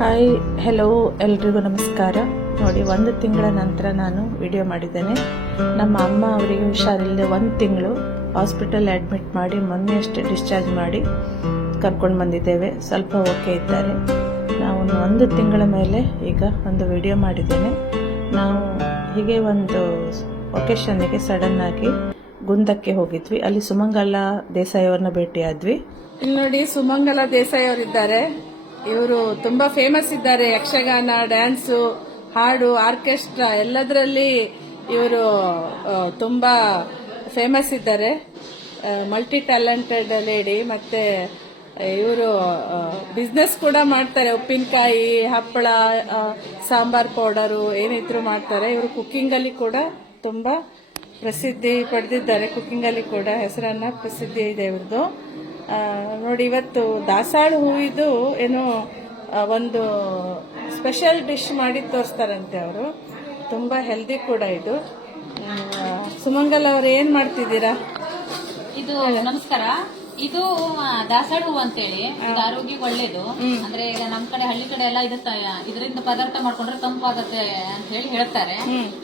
Hi hello ಎಲ್ರಿಗೂ ನಮಸ್ಕಾರ. ನೋಡಿ, 1 ತಿಂಗಳ ನಂತರ ನಾನು ವಿಡಿಯೋ ಮಾಡಿದ್ದೇನೆ. ನಮ್ಮ ಅಮ್ಮ ಅವರಿಗೆ ಹುಷಾರಿಲ್ಲದೆ 1 ತಿಂಗಳು ಹಾಸ್ಪಿಟಲ್ ಅಡ್ಮಿಟ್ ಮಾಡಿ ಮೊನ್ನೆ ಅಷ್ಟೇ ಡಿಸ್ಚಾರ್ಜ್ ಮಾಡಿ ಕರ್ಕೊಂಡು ಬಂದಿದ್ದೇವೆ. ಸ್ವಲ್ಪ ಓಕೆ ಇದ್ದಾರೆ. ನಾವು 1 ತಿಂಗಳ ಮೇಲೆ ಈಗ ಒಂದು ವಿಡಿಯೋ ಮಾಡಿದ್ದೇನೆ. ನಾವು ಹೀಗೆ ಒಂದು ಒಕೇಶನ್ಗೆ ಸಡನ್ ಆಗಿ ಗುಂದಕ್ಕೆ ಹೋಗಿದ್ವಿ. ಅಲ್ಲಿ ಸುಮಂಗಲ ದೇಸಾಯಿ ಅವ್ರನ್ನ ಭೇಟಿಯಾದ್ವಿ. ಇಲ್ಲಿ ನೋಡಿ, ಸುಮಂಗಲ ದೇಸಾಯಿ ಅವರಿದ್ದಾರೆ. ಇವರು ತುಂಬಾ ಫೇಮಸ್ ಇದ್ದಾರೆ. ಯಕ್ಷಗಾನ, ಡ್ಯಾನ್ಸು, ಹಾಡು, ಆರ್ಕೆಸ್ಟ್ರಾ ಎಲ್ಲದರಲ್ಲಿ ಇವರು ತುಂಬಾ ಫೇಮಸ್ ಇದ್ದಾರೆ. Multi talented lady. ಮತ್ತೆ ಇವರು ಬಿಸ್ನೆಸ್ ಕೂಡ ಮಾಡ್ತಾರೆ. ಉಪ್ಪಿನಕಾಯಿ, ಹಪ್ಪಳ, ಸಾಂಬಾರ್ ಪೌಡರು ಏನಿದ್ರು ಮಾಡ್ತಾರೆ. ಇವರು ಕುಕ್ಕಿಂಗ್ ಅಲ್ಲಿ ಕೂಡ ತುಂಬಾ ಪ್ರಸಿದ್ಧಿ ಪಡೆದಿದ್ದಾರೆ. ಕುಕ್ಕಿಂಗ್ ಅಲ್ಲಿ ಕೂಡ ಹೆಸರನ್ನ ಪ್ರಸಿದ್ಧಿ ಇದೆ ಇವ್ರದ್ದು. ನೋಡಿ, ಇವತ್ತು ದಾಸಾಳು ಹೂವಿದು ಏನೋ ಒಂದು ಸ್ಪೆಷಲ್ ಡಿಶ್ ಮಾಡಿ ತೋರಿಸ್ತಾರಂತೆ ಅವರು. ತುಂಬಾ ಹೆಲ್ದಿ ಕೂಡ ಇದು. ಸುಮಂಗಲ್ ಅವರು ಏನ್ ಮಾಡ್ತಿದ್ದೀರಾ? ಇದು ನಮಸ್ಕಾರ. ಇದು ದಾಸಾಳು ಹೂವು ಅಂತೇಳಿ, ಇದು ಆರೋಗ್ಯಕ್ಕೆ ಒಳ್ಳೇದು. ಅಂದ್ರೆ ಈಗ ನಮ್ ಕಡೆ ಹಳ್ಳಿ ಕಡೆ ಎಲ್ಲ ಇದರಿಂದ ಪದಾರ್ಥ ಮಾಡ್ಕೊಂಡ್ರೆ ತಂಪಾಗತ್ತೆ ಅಂತ ಹೇಳಿ ಹೇಳ್ತಾರೆ.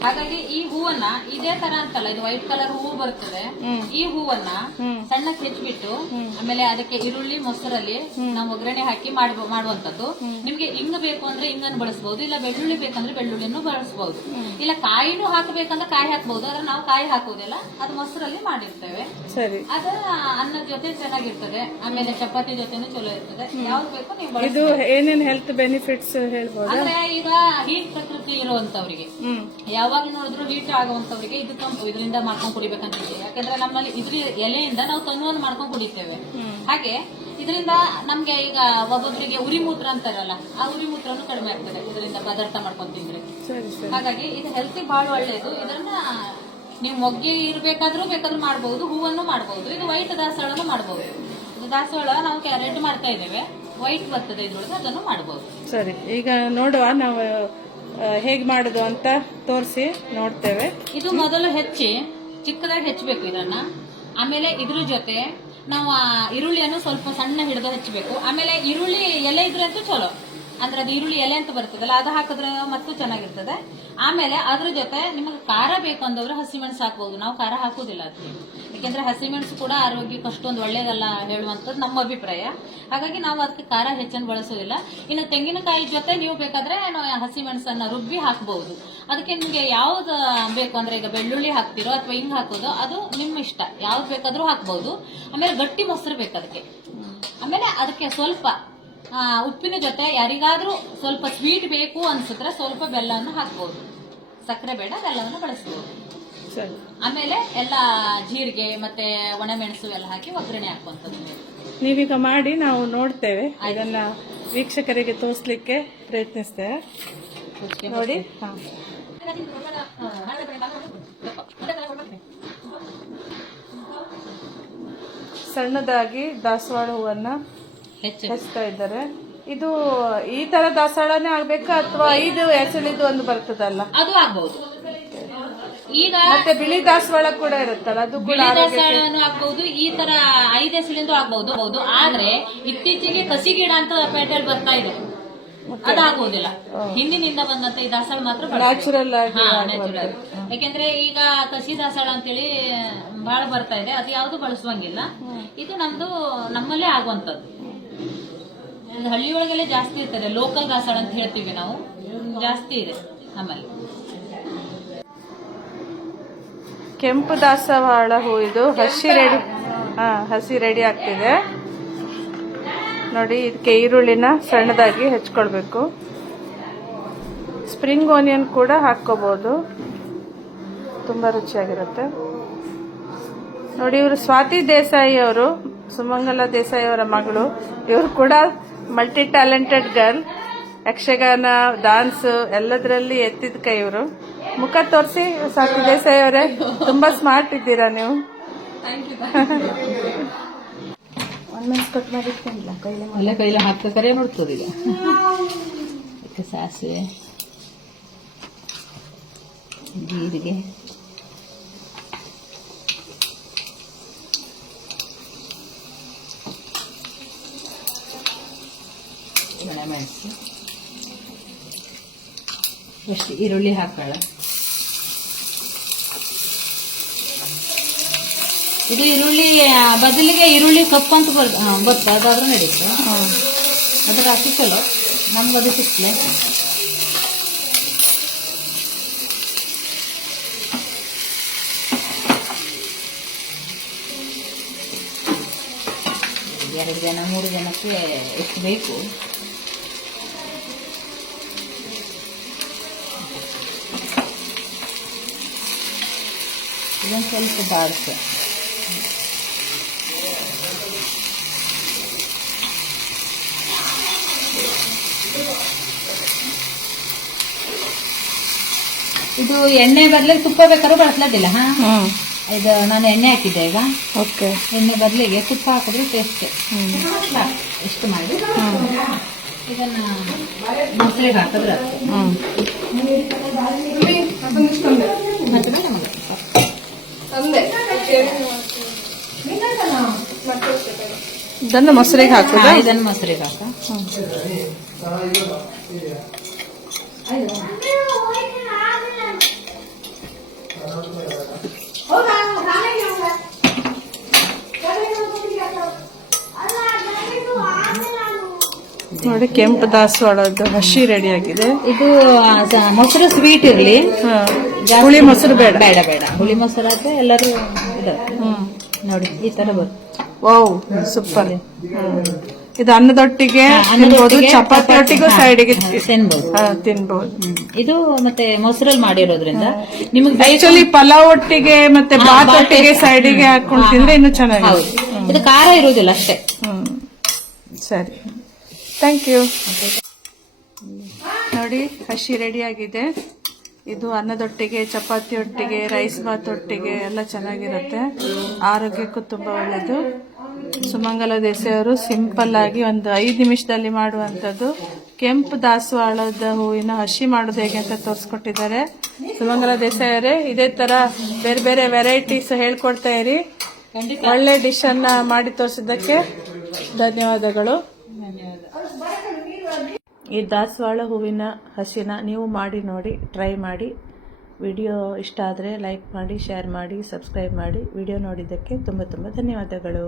ಹಾಗಾಗಿ ಈ ಹೂವನ್ನ ಇದೇ ತರ ಅಂತಲ್ಲ, ಇದು ವೈಟ್ ಕಲರ್ ಹೂವು ಬರ್ತದೆ. ಈ ಹೂವನ್ನ ಸಣ್ಣಕ್ಕೆ ಹೆಚ್ಚಿಬಿಟ್ಟು ಆಮೇಲೆ ಅದಕ್ಕೆ ಈರುಳ್ಳಿ, ಮೊಸರಲ್ಲಿ ನಾವು ಒಗ್ಗರಣೆ ಹಾಕಿ ಮಾಡುವಂತದ್ದು. ನಿಮ್ಗೆ ಹಿಂಗ ಬೇಕು ಅಂದ್ರೆ ಹಿಂಗನ್ನು ಬಳಸಬಹುದು, ಇಲ್ಲ ಬೆಳ್ಳುಳ್ಳಿ ಬೇಕಂದ್ರೆ ಬೆಳ್ಳುಳ್ಳಿಯನ್ನು ಬಳಸಬಹುದು, ಇಲ್ಲ ಕಾಯಿನೂ ಹಾಕಬೇಕಂದ್ರೆ ಕಾಯಿ ಹಾಕಬಹುದು. ಆದ್ರೆ ನಾವು ಕಾಯಿ ಹಾಕುವುದಿಲ್ಲ, ಅದು ಮೊಸರಲ್ಲಿ ಮಾಡಿರ್ತೇವೆ. ಅದ ಅನ್ನದ ಜೊತೆ ಚೆನ್ನಾಗಿರ್ತದೆ. ಆಮೇಲೆ ಚಪಾತಿ ಜೊತೆನೂ ಚಲೋ ಇರ್ತದೆ. ಯಾವ್ದು ಬೇಕು ನೀವು. ಇದು ಏನೇನ್ ಹೆಲ್ತ್ ಬೆನಿಫಿಟ್ಸ್ ಹೇಳ್ಬೋದು? ಅಂದ್ರೆ ಈಗ ಹೀಟ್ ಪ್ರಕೃತಿ ಇರುವಂತವ್ರಿಗೆ, ಯಾವಾಗ ನೋಡಿದ್ರು ಹೀಟ್ ಆಗುವಂತವ್ರಿಗೆ ಇದು ತಂಪು. ಇದರಿಂದ ಮಾಡ್ಕೊಂಡ್ ಕುಡಿಬೇಕಂತ. ಯಾಕಂದ್ರೆ ನಮ್ಮಲ್ಲಿ ಇದ್ರ ಎಲೆಯಿಂದ ನಾವು ತನ್ನುವನ್ನು ಮಾಡ್ಕೊಂಡ್ ಕುಡಿತೇವೆ. ಹಾಗೆ ಇದರಿಂದ ನಮ್ಗೆ ಈಗ ಒಬ್ಬೊಬ್ಬರಿಗೆ ಉರಿ ಮೂತ್ರ ಅಂತಾರಲ್ಲ, ಆ ಉರಿ ಮೂತ್ರನು ಕಡಿಮೆ ಆಗ್ತದೆ ಇದರಿಂದ ಪದಾರ್ಥ ಮಾಡ್ಕೊಂಡ್ ತಿಂದ್ರೆ. ಹಾಗಾಗಿ ಇದು ಹೆಲ್ತ್ ಬಹಳ ಒಳ್ಳೇದು. ಇದನ್ನ ನೀವು ಮೊಗ್ಗೆ ಬೇಕಾದ್ರೂ ಮಾಡಬಹುದು, ಹೂವನ್ನು ಮಾಡಬಹುದು. ಇದು ವೈಟ್ ದಾಸವಾಳನು ಮಾಡಬಹುದು. ಇದು ದಾಸವಾಳ ನಾವು ರೆಡ್ ಮಾಡ್ತಾ ಇದ್ದೇವೆ, ವೈಟ್ ಬರ್ತದೆ ಇದ್ರೊಳಗೆ, ಅದನ್ನು ಮಾಡಬಹುದು. ಸರಿ, ಈಗ ನೋಡುವ ನಾವು ಹೇಗ್ ಮಾಡುದು ಅಂತ ತೋರಿಸಿ ನೋಡ್ತೇವೆ. ಇದು ಮೊದಲು ಹೆಚ್ಚಿ ಚಿಕ್ಕದಾಗಿ ಹೆಚ್ಚಬೇಕು ಇದನ್ನ. ಆಮೇಲೆ ಇದ್ರ ಜೊತೆ ನಾವು ಈರುಳ್ಳಿಯನ್ನು ಸ್ವಲ್ಪ ಸಣ್ಣ ಹಿಡಿದು ಹಚ್ಚಬೇಕು. ಆಮೇಲೆ ಈರುಳ್ಳಿ ಎಲೆ ಇದ್ರಂತೂ ಚಲೋ, ಅಂದ್ರೆ ಅದು ಈರುಳ್ಳಿ ಎಲೆ ಅಂತ ಬರ್ತದಲ್ಲ, ಅದು ಹಾಕಿದ್ರೆ ಮತ್ತೂ ಚೆನ್ನಾಗಿರ್ತದೆ. ಆಮೇಲೆ ಅದ್ರ ಜೊತೆ ನಿಮಗೆ ಖಾರ ಬೇಕು ಅಂದವ್ರು ಹಸಿಮೆಣಸು ಹಾಕಬಹುದು. ನಾವು ಖಾರ ಹಾಕುದಿಲ್ಲ ಅದಕ್ಕೆ, ಯಾಕೆಂದ್ರೆ ಹಸಿಮೆಣಸು ಕೂಡ ಆರೋಗ್ಯಕ್ಕೆ ಅಷ್ಟೊಂದು ಒಳ್ಳೇದಲ್ಲ ಹೇಳುವಂತದ್ದು ನಮ್ಮ ಅಭಿಪ್ರಾಯ. ಹಾಗಾಗಿ ನಾವು ಅದಕ್ಕೆ ಖಾರ ಹೆಚ್ಚನ್ನು ಬಳಸೋದಿಲ್ಲ. ಇನ್ನು ತೆಂಗಿನಕಾಯಿ ಜೊತೆ ನೀವು ಬೇಕಾದ್ರೆ ಹಸಿಮೆಣಸನ್ನ ರುಬ್ಬಿ ಹಾಕಬಹುದು. ಅದಕ್ಕೆ ನಿಮ್ಗೆ ಯಾವ್ದು ಬೇಕು ಅಂದ್ರೆ, ಈಗ ಬೆಳ್ಳುಳ್ಳಿ ಹಾಕ್ತಿರೋ ಅಥವಾ ಹಿಂಗ್ ಹಾಕೋದು, ಅದು ನಿಮ್ಮ ಇಷ್ಟ. ಯಾವ್ದು ಬೇಕಾದ್ರೂ ಹಾಕಬಹುದು. ಆಮೇಲೆ ಗಟ್ಟಿ ಮೊಸರು ಬೇಕು ಅದಕ್ಕೆ. ಆಮೇಲೆ ಅದಕ್ಕೆ ಸ್ವಲ್ಪ ಉಪ್ಪಿನ ಜೊತೆ ಯಾರಿಗಾದ್ರೂ ಸ್ವಲ್ಪ ಸ್ವೀಟ್ ಬೇಕು ಅನ್ಸಿದ್ರೆ ಸ್ವಲ್ಪ ಬೆಲ್ಲವನ್ನು ಹಾಕಬಹುದು. ಸಕ್ಕರೆ ಬೇಡ, ಬೆಲ್ಲವನ್ನು ಬಳಸಬಹುದು. ಆಮೇಲೆ ಎಲ್ಲ ಜೀರಿಗೆ ಮತ್ತೆ ಒಣಮೆಣಸು ಎಲ್ಲ ಹಾಕಿ ಒಗ್ಗರಣೆ ಹಾಕುವಂಥದ್ದು. ನೀವೀಗ ಮಾಡಿ ನಾವು ನೋಡ್ತೇವೆ. ಇದನ್ನ ವೀಕ್ಷಕರಿಗೆ ತೋರಿಸ್ಲಿಕ್ಕೆ ಪ್ರಯತ್ನಿಸ್ತೇವೆ. ನೋಡಿ, ಸಣ್ಣದಾಗಿ ದಾಸವಾಳ ಹೂವನ್ನ ಹೆಚ್ಚ್ತಾ ಇದ್ದಾರೆ. ಇದು ಈ ತರ ದಾಸವಾಳನೇ ಆಗ್ಬೇಕಾ ಅಥವಾ 5 ಎಸಳಿದು ಒಂದು ಬರ್ತದಲ್ಲ, ಅದು ಆಗ್ಬಹುದು. ಈಗ ಮತ್ತೆ ಬಿಳಿ ದಾಸವಾಳ ಕೂಡ ಇರುತ್ತಲ್ಲ, ಅದು ಬಿಳಿ ದಾಸವಾಳನು ಆಗ್ಬಹುದು. ಈ ತರ 5 ಎಸಳಿಂದು ಆಗ್ಬಹುದು. ಆದ್ರೆ ಇತ್ತೀಚೆಗೆ ಕಸಿ ಗಿಡ ಅಂತ ಪೇಟೆಯಲ್ಲಿ ಬರ್ತಾ ಇದೆ, ಅದಾಗುವುದಿಲ್ಲ. ಹಿಂದಿನಿಂದ ಬಂದಂತ ಈ ದಾಸವಾಳ ಮಾತ್ರ ನ್ಯಾಚುರಲ್ ಆಗಿ. ಯಾಕೆಂದ್ರೆ ಈಗ ಕಸಿ ದಾಸವಾಳ ಅಂತೇಳಿ ಬಹಳ ಬರ್ತಾ ಇದೆ, ಅದು ಯಾವ್ದು ಬಳಸುವಂಗಿಲ್ಲ. ಇದು ನಮ್ಮಲ್ಲೇ ಆಗುವಂತದ್ದು. ಹಳ್ಳಿಯೊಳಗೆಲ್ಲ ಜಾಸ್ತಿ ಇರ್ತದೆ. ಲೋಕಲ್ ದಾಸವಾಳ ಅಂತ ಹೇಳ್ತೀವಿ ನಾವು, ಜಾಸ್ತಿ ಇದೆ ನಮ್ಮಲ್ಲಿ. ಕೆಂಪು ದಾಸವಾಳ ಹೂ ಇದು ಹಸಿ ರೆಡಿ ಆಗ್ತಿದೆ. ನೋಡಿ, ಇದಕ್ಕೆ ಈರುಳ್ಳಿನ ಸಣ್ಣದಾಗಿ ಹೆಚ್ಕೊಳ್ಬೇಕು. ಸ್ಪ್ರಿಂಗ್ ಆನಿಯನ್ ಕೂಡ ಹಾಕೋಬಹುದು, ತುಂಬಾ ರುಚಿಯಾಗಿರುತ್ತೆ. ನೋಡಿ, ಇವರು ಸ್ವಾತಿ ದೇಸಾಯಿ ಅವರು, ಸುಮಂಗಲ ದೇಸಾಯಿ ಅವರ ಮಗಳು. ಇವರು ಕೂಡ multi talented girl. Yakshagana, dance ಎಲ್ಲದರಲ್ಲಿ ಎತ್ತಿದ ಕೈ ಇವರು. ಮುಖ ತೋರಿಸಿ ಸ್ವಾತಿ ದೇಸಾಯಿ ಅವರೇ, ತುಂಬಾ ಸ್ಮಾರ್ಟ್ ಇದ್ದೀರಾ ನೀವು. ಕೈಲ ಹಾಕ ಕರೆ ಮಾಡ್ತದೆ. ಈಗ ಸಾಸಿವೆ, ಜೀರಿಗೆ, ಒಣಮೆಣಸು, ಫಸ್ಟ್ ಈರುಳ್ಳಿ ಹಾಕೋಣ. ಇದು ಈರುಳ್ಳಿ ಬದಲಿಗೆ ಈರುಳ್ಳಿ ಸೊಪ್ಪು ಅಂತ ಬರ್ತದೆ, ಅದಾದ್ರೂ ನಡೀತು. ಅದ್ರ ಹಾಕಿ ಚಲೋ ನಮ್ಗೆ ಅದು ಸಿಕ್ಲೆ. ಎರಡು ಜನ 3 ಜನಕ್ಕೆ ಎಷ್ಟು ಬೇಕು. ಇದೊಂದು ಸ್ವಲ್ಪ ಬಾಡಿಕೆ. ಇದು ಎಣ್ಣೆ ಬದಲಿಗೆ ತುಪ್ಪ ಬೇಕಾದ್ರೂ ಬಳಸ್ಲದಿಲ್ಲ. ಇದು ನಾನು ಎಣ್ಣೆ ಹಾಕಿದ್ದೆ ಈಗ. ಓಕೆ. ಎಣ್ಣೆ ಬದಲಿಗೆ ತುಪ್ಪ ಹಾಕಿದ್ರೆ ಟೇಸ್ಟ್ ಎಷ್ಟು ಮಾಡಿ ಇದನ್ನ ಮೊಸರಿಗೆ ಹಾಕಿದ್ರೆ ಇದನ್ನು ಮೊಸರಿಗೆ ಹಾಕೋದು. ಇದನ್ನು ಮೊಸರಿಗೆ ಹಾಕ. ನೋಡಿ, ಕೆಂಪು ದಾಸವಾಳದ್ದು ಹಸಿ ರೆಡಿ ಆಗಿದೆ. ಇದು ಮೊಸರು ಸ್ವೀಟ್ ಇರ್ಲಿ, ಹುಳಿ ಮೊಸರು ಬೇಡ. ಬೇಡ ಬೇಡ ಹುಳಿ ಮೊಸರು ಆದ್ರೆ ಎಲ್ಲರೂ ಇದೆ. ನೋಡಿ ಈ ತರ ಬರುತ್ತೆ. Wow, super. ಇದು ಅನ್ನದೊಟ್ಟಿಗೆ ತಿನ್ಬೋದು, ಚಪಾತಿಯೊಟ್ಟಿಗೂ ಸೈಡ್ಗೆ ತಿನ್ಬೋದು. ಇದು ಮತ್ತೆ ಮೊಸರಲ್ಲಿ ಮಾಡಿರೋದ್ರಿಂದ ನಿಮಗೆ ಆಕ್ಚುಲಿ ಪಲಾವ್ ಒಟ್ಟಿಗೆ ಮತ್ತೆ ಬಾತ್ ಒಟ್ಟಿಗೆ ಸೈಡಿಗೆ ಹಾಕೊಂಡು ತಿಂದ್ರೆ ಇನ್ನು ಚೆನ್ನಾಗಿ. ಇದು ಖಾರ ಇರೋದಿಲ್ಲ ಅಷ್ಟೇ. ಸರಿ, ಥ್ಯಾಂಕ್ ಯು. ನೋಡಿ, ಹಸಿ ರೆಡಿ ಆಗಿದೆ. ಇದು ಅನ್ನದೊಟ್ಟಿಗೆ, ಚಪಾತಿಯೊಟ್ಟಿಗೆ, ರೈಸ್ ಬಾತ್ ಒಟ್ಟಿಗೆ ಎಲ್ಲ ಚೆನ್ನಾಗಿರುತ್ತೆ. ಆರೋಗ್ಯಕ್ಕೂ ತುಂಬ ಒಳ್ಳೆಯದು. ಸುಮಂಗಲ ದೇಸಾಯಿಯವರು ಸಿಂಪಲ್ ಆಗಿ ಒಂದು 5 ನಿಮಿಷದಲ್ಲಿ ಮಾಡುವಂಥದ್ದು ಕೆಂಪು ದಾಸವಾಳದ ಹೂವಿನ ಹಸಿ ಮಾಡೋದು ಹೇಗೆ ಅಂತ ತೋರಿಸ್ಕೊಟ್ಟಿದ್ದಾರೆ. ಸುಮಂಗಲ ದೇಸಾಯಿಯವರೇ, ಇದೇ ತರ ಬೇರೆ ಬೇರೆ ವೆರೈಟೀಸ್ ಹೇಳ್ಕೊಡ್ತಾ ಇರಿ. ಒಳ್ಳೆ ಡಿಶ್ ಅನ್ನ ಮಾಡಿ ತೋರಿಸಿದ್ದಕ್ಕೆ ಧನ್ಯವಾದಗಳು. ಈ ದಾಸವಾಳ ಹೂವಿನ ಹಸಿನ ನೀವು ಮಾಡಿ ನೋಡಿ, ಟ್ರೈ ಮಾಡಿ. ವಿಡಿಯೋ ಇಷ್ಟ ಆದರೆ ಲೈಕ್ ಮಾಡಿ, ಶೇರ್ ಮಾಡಿ, ಸಬ್ಸ್ಕ್ರೈಬ್ ಮಾಡಿ. ವಿಡಿಯೋ ನೋಡಿದ್ದಕ್ಕೆ ತುಂಬ ತುಂಬ ಧನ್ಯವಾದಗಳು.